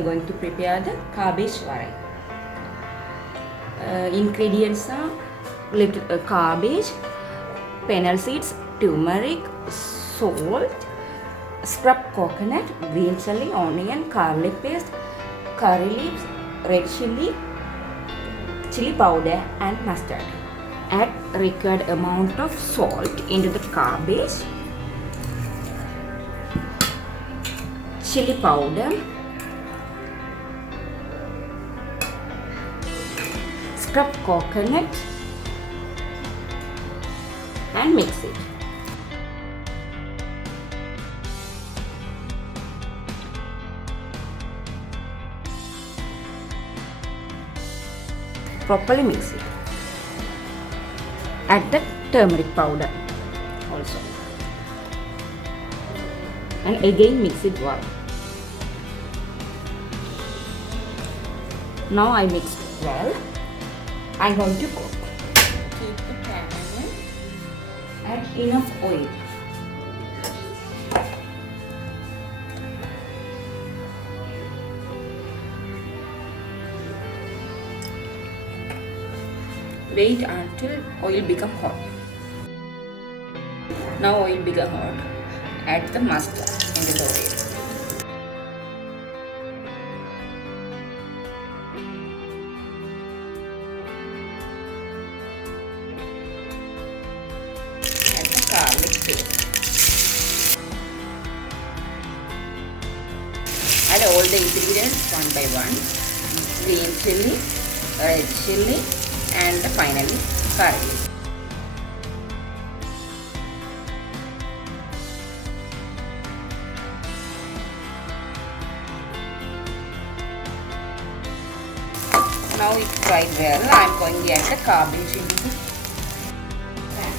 are going to prepare the cabbage variety. Ingredients are little cabbage, fennel seeds, turmeric, salt, scrub coconut, green chilli, onion, garlic paste, curry leaves, red chilli, chili powder and mustard. Add required amount of salt into the cabbage, chili powder, scrub coconut and mix it. Properly mix it. Add the turmeric powder also and again mix it well. Now I mixed well. I'm going to cook. Keep the pan. Add enough oil. Wait until oil become hot. Now oil become hot. Add the mustard into the oil. Add the garlic paste. Add all the ingredients one by one. Green chilli, red chilli, and finally curry. Now it's fried well. I'm going to add the cabbage into the pan.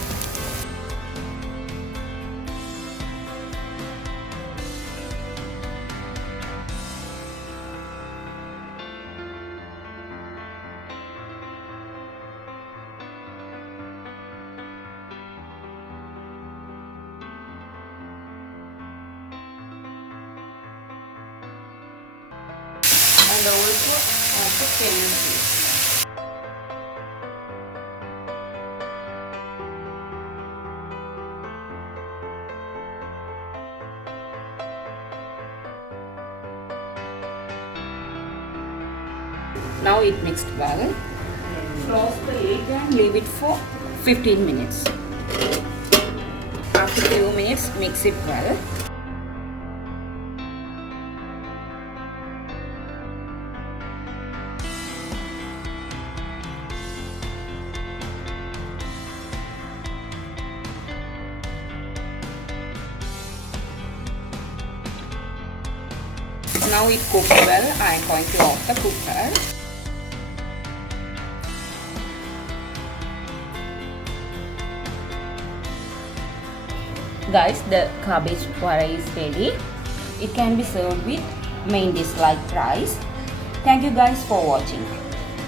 And also add the fennel seeds. Now it mixed well. Close the lid and leave it for 15 minutes. After 2 minutes, mix it well. Now it cooked well. I am going to off the cooker. Guys, the cabbage puree is ready. It can be served with main dish like rice. Thank you guys for watching.